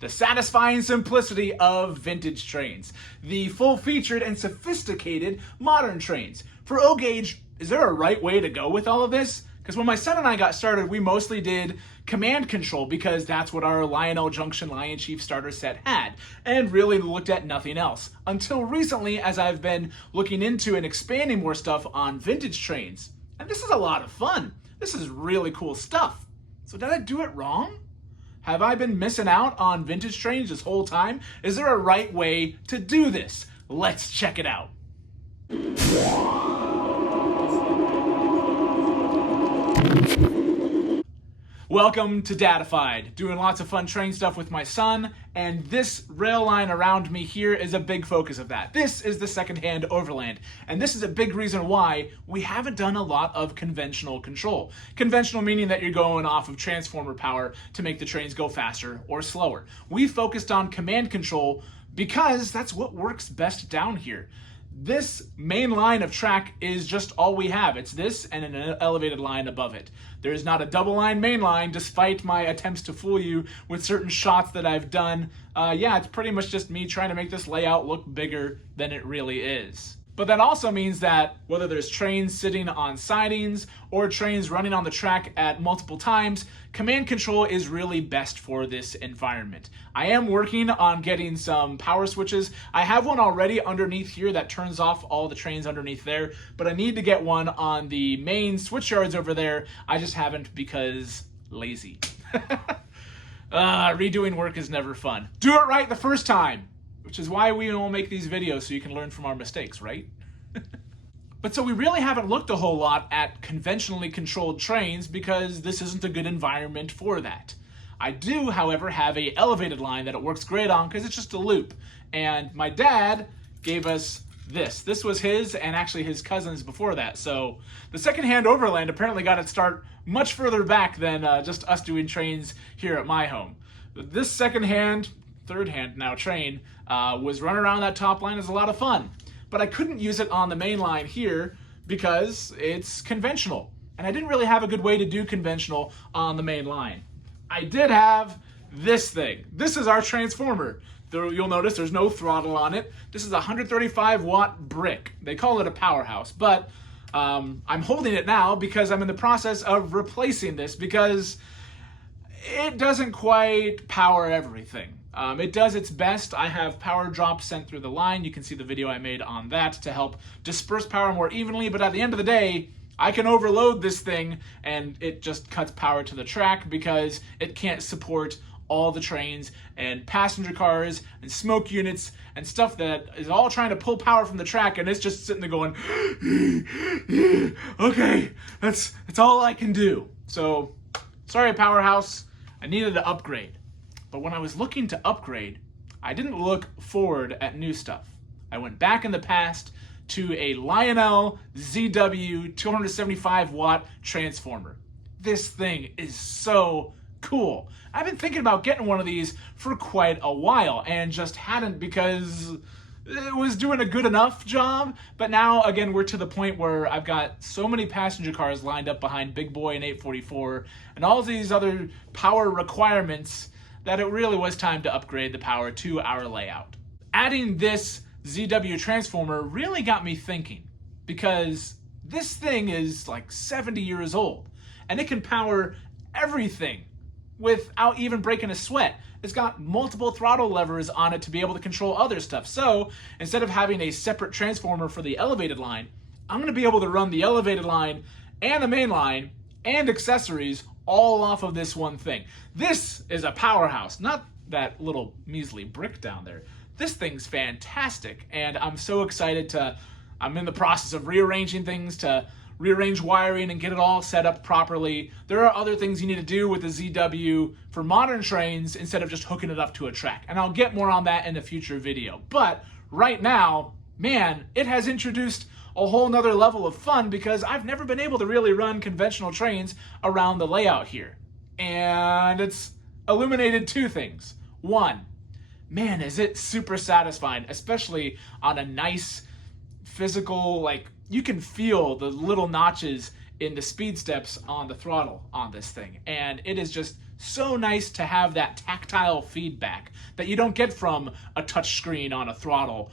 The satisfying simplicity of vintage trains. The full-featured and sophisticated modern trains. For O-Gauge, is there a right way to go with all of this? Because when my son and I got started, we mostly did command control because that's what our Lionel Junction Lion Chief starter set had, and really looked at nothing else. Until recently, as I've been looking into and expanding more stuff on vintage trains. And this is a lot of fun. This is really cool stuff. So did I do it wrong? Have I been missing out on vintage trains this whole time? Is there a right way to do this? Let's check it out. Welcome to Dadified, doing lots of fun train stuff with my son, and this rail line around me here is a big focus of that. This is the second-hand overland, and this is a big reason why we haven't done a lot of conventional control. Conventional meaning that you're going off of transformer power to make the trains go faster or slower. We focused on command control because that's what works best down here. This main line of track is just all we have. It's this and an elevated line above it. There is not a double line main line, despite my attempts to fool you with certain shots that I've done. Yeah, it's pretty much just me trying to make this layout look bigger than it really is. But that also means that whether there's trains sitting on sidings or trains running on the track at multiple times, command control is really best for this environment. I am working on getting some power switches. I have one already underneath here that turns off all the trains underneath there, but I need to get one on the main switch yards over there. I just haven't because lazy. Redoing work is never fun. Do it right the first time. Which is why we all make these videos, so you can learn from our mistakes, right? But so we really haven't looked a whole lot at conventionally controlled trains because this isn't a good environment for that. I do, however, have a elevated line that it works great on because it's just a loop. And my dad gave us this. This was his and actually his cousin's before that. So the second-hand overland apparently got its start much further back than just us doing trains here at my home. This second-hand, third-hand now train was run around that top line. Is a lot of fun, but I couldn't use it on the main line here because it's conventional, and I didn't really have a good way to do conventional on the main line. I did have this thing. This is our transformer. You'll notice there's no throttle on it. This is a 135 watt brick. They call it a powerhouse, but I'm holding it now because I'm in the process of replacing this because it doesn't quite power everything. It does its best. I have power drops sent through the line. You can see the video I made on that to help disperse power more evenly, but at the end of the day, I can overload this thing and it just cuts power to the track because it can't support all the trains and passenger cars and smoke units and stuff that is all trying to pull power from the track, and it's just sitting there going, okay, that's all I can do. So, sorry, powerhouse, I needed to upgrade. But when I was looking to upgrade, I didn't look forward at new stuff. I went back in the past to a Lionel ZW 275 watt transformer. This thing is so cool. I've been thinking about getting one of these for quite a while and just hadn't because it was doing a good enough job. But now, again, we're to the point where I've got so many passenger cars lined up behind Big Boy and 844 and all these other power requirements that it really was time to upgrade the power to our layout. Adding this ZW transformer really got me thinking because this thing is like 70 years old and it can power everything without even breaking a sweat. It's got multiple throttle levers on it to be able to control other stuff. So instead of having a separate transformer for the elevated line, I'm going to be able to run the elevated line and the main line and accessories all off of this one thing. This is a powerhouse, not that little measly brick down there. This thing's fantastic, and I'm so excited I'm in the process of rearranging things to rearrange wiring and get it all set up properly. There are other things you need to do with the ZW for modern trains instead of just hooking it up to a track, and I'll get more on that in a future video. But right now, man, it has introduced a whole nother level of fun because I've never been able to really run conventional trains around the layout here. And it's illuminated two things. One, man, is it super satisfying, especially on a nice physical, like, you can feel the little notches in the speed steps on the throttle on this thing. And it is just so nice to have that tactile feedback that you don't get from a touch screen on a throttle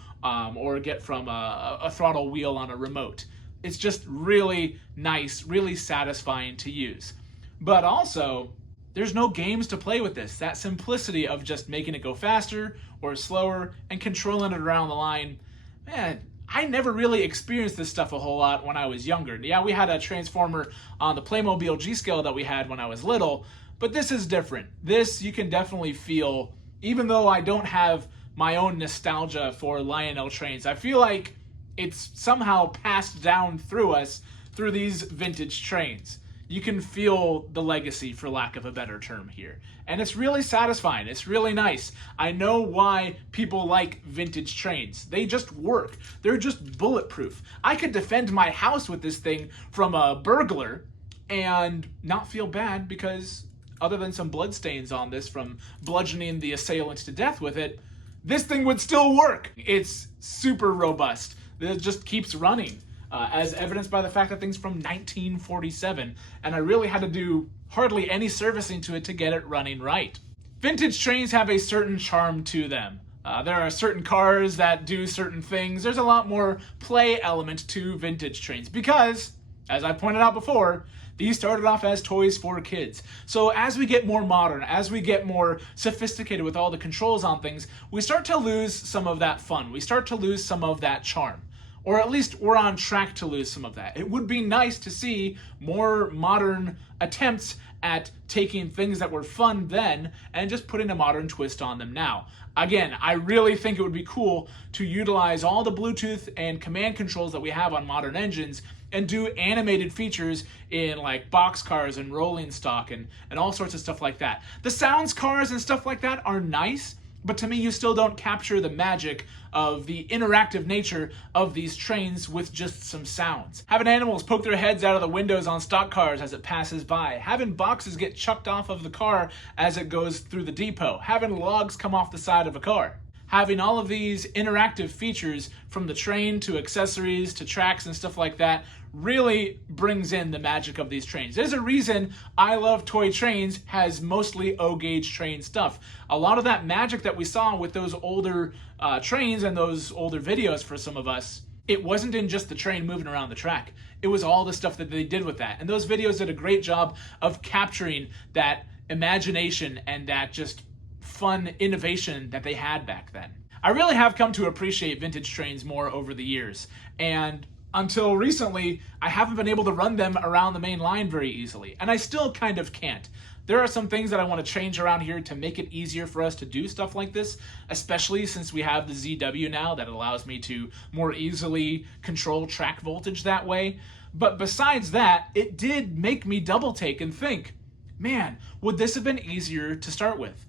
or get from a throttle wheel on a remote. It's just really nice, really satisfying to use. But also, there's no games to play with this. That simplicity of just making it go faster or slower and controlling it around the line. Man, I never really experienced this stuff a whole lot when I was younger. Yeah, we had a transformer on the Playmobil G-Scale that we had when I was little, but this is different. This you can definitely feel, even though I don't have my own nostalgia for Lionel Trains. I feel like it's somehow passed down through us through these vintage trains. You can feel the legacy, for lack of a better term here. And it's really satisfying. It's really nice. I know why people like vintage trains. They just work. They're just bulletproof. I could defend my house with this thing from a burglar and not feel bad because other than some bloodstains on this from bludgeoning the assailant to death with it, this thing would still work. It's super robust. It just keeps running. As evidenced by the fact that thing's from 1947, and I really had to do hardly any servicing to it to get it running right. Vintage trains have a certain charm to them. There are certain cars that do certain things. There's a lot more play element to vintage trains because, as I pointed out before, these started off as toys for kids. So as we get more modern, as we get more sophisticated with all the controls on things, we start to lose some of that fun. We start to lose some of that charm. Or at least we're on track to lose some of that. It would be nice to see more modern attempts at taking things that were fun then and just putting a modern twist on them now. Again, I really think it would be cool to utilize all the Bluetooth and command controls that we have on modern engines and do animated features in like box cars and rolling stock and all sorts of stuff like that. The sounds cars and stuff like that are nice, but to me, you still don't capture the magic of the interactive nature of these trains with just some sounds. Having animals poke their heads out of the windows on stock cars as it passes by. Having boxes get chucked off of the car as it goes through the depot. Having logs come off the side of a car. Having all of these interactive features from the train to accessories to tracks and stuff like that really brings in the magic of these trains. There's a reason I Love Toy Trains has mostly O-gauge train stuff. A lot of that magic that we saw with those older trains and those older videos for some of us, it wasn't in just the train moving around the track. It was all the stuff that they did with that. And those videos did a great job of capturing that imagination and that just fun innovation that they had back then. I really have come to appreciate vintage trains more over the years, and until recently, I haven't been able to run them around the main line very easily, and I still kind of can't. There are some things that I want to change around here to make it easier for us to do stuff like this, especially since we have the ZW now that allows me to more easily control track voltage that way. But besides that, it did make me double take and think, man, would this have been easier to start with?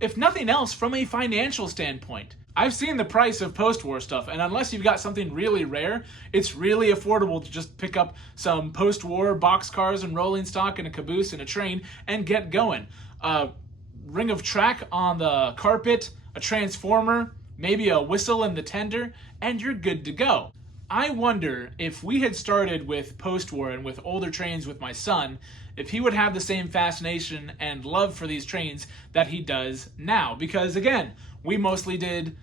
If nothing else, from a financial standpoint. I've seen the price of post-war stuff, and unless you've got something really rare, it's really affordable to just pick up some post-war boxcars and rolling stock and a caboose and a train and get going. A ring of track on the carpet, a transformer, maybe a whistle in the tender, and you're good to go. I wonder if we had started with post-war and with older trains with my son, if he would have the same fascination and love for these trains that he does now. Because again, we mostly did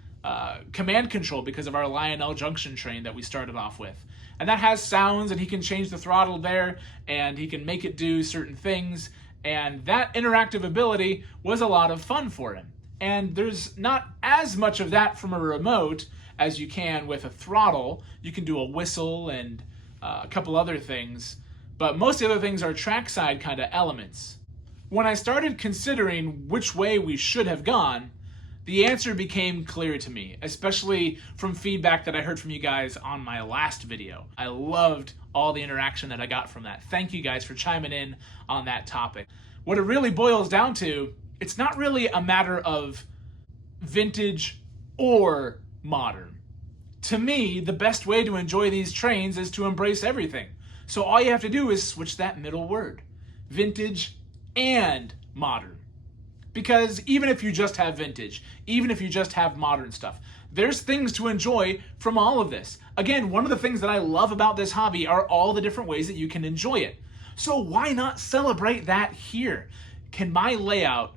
command control because of our Lionel Junction train that we started off with. And that has sounds, and he can change the throttle there, and he can make it do certain things, and that interactive ability was a lot of fun for him. And there's not as much of that from a remote as you can with a throttle. You can do a whistle and a couple other things, but most of the other things are trackside kind of elements. When I started considering which way we should have gone, the answer became clear to me, especially from feedback that I heard from you guys on my last video. I loved all the interaction that I got from that. Thank you guys for chiming in on that topic. What it really boils down to, it's not really a matter of vintage or modern. To me, the best way to enjoy these trains is to embrace everything. So all you have to do is switch that middle word, vintage and modern. Because even if you just have vintage, even if you just have modern stuff, there's things to enjoy from all of this. Again, one of the things that I love about this hobby are all the different ways that you can enjoy it. So why not celebrate that here? can my layout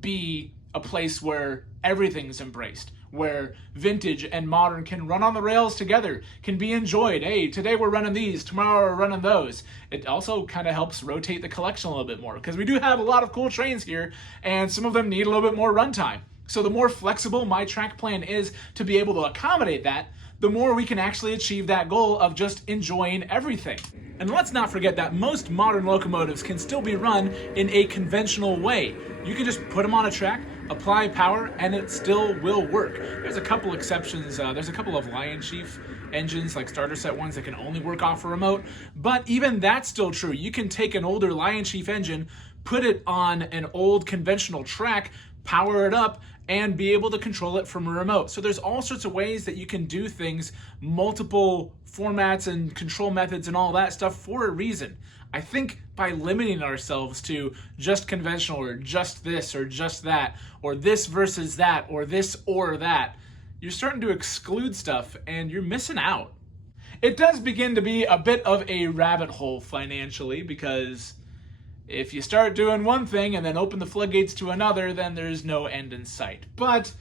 be a place where everything's embraced, where vintage and modern can run on the rails together, can be enjoyed. Hey, today we're running these, tomorrow we're running those. It also kind of helps rotate the collection a little bit more, because we do have a lot of cool trains here, and some of them need a little bit more runtime. So the more flexible my track plan is to be able to accommodate that, the more we can actually achieve that goal of just enjoying everything. And let's not forget that most modern locomotives can still be run in a conventional way. You can just put them on a track, apply power, and it still will work. There's a couple exceptions. There's a couple of Lion Chief engines, like starter set ones, that can only work off a remote. But even that's still true. You can take an older Lion Chief engine, put it on an old conventional track, power it up, and be able to control it from a remote. So there's all sorts of ways that you can do things, multiple formats and control methods and all that stuff for a reason. I think by limiting ourselves to just conventional, or just this or just that, or this versus that, or this or that, you're starting to exclude stuff and you're missing out. It does begin to be a bit of a rabbit hole financially, because if you start doing one thing and then open the floodgates to another, then there's no end in sight. But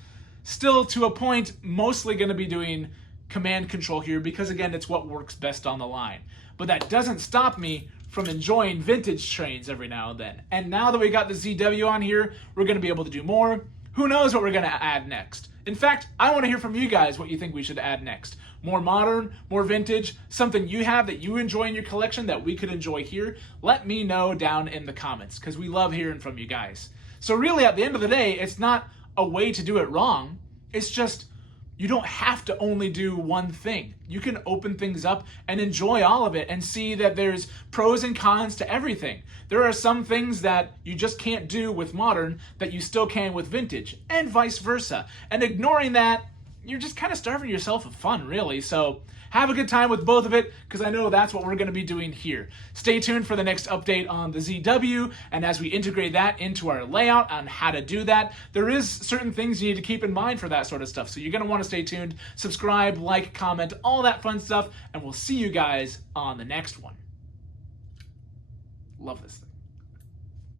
still, to a point, mostly going to be doing command control here, because again, it's what works best on the line. But that doesn't stop me from enjoying vintage trains every now and then. And now that we got the ZW on here, we're going to be able to do more. Who knows what we're going to add next? In fact, I want to hear from you guys what you think we should add next. More modern, more vintage, something you have that you enjoy in your collection that we could enjoy here. Let me know down in the comments, because we love hearing from you guys. So really, at the end of the day, it's not a way to do it wrong. It's just, you don't have to only do one thing. You can open things up and enjoy all of it and see that there's pros and cons to everything. There are some things that you just can't do with modern that you still can with vintage, and vice versa. And ignoring that, you're just kind of starving yourself of fun, really. So have a good time with both of it, because I know that's what we're going to be doing here. Stay tuned for the next update on the ZW, and as we integrate that into our layout on how to do that, there is certain things you need to keep in mind for that sort of stuff. So you're going to want to stay tuned, subscribe, like, comment, all that fun stuff, and we'll see you guys on the next one. Love this thing.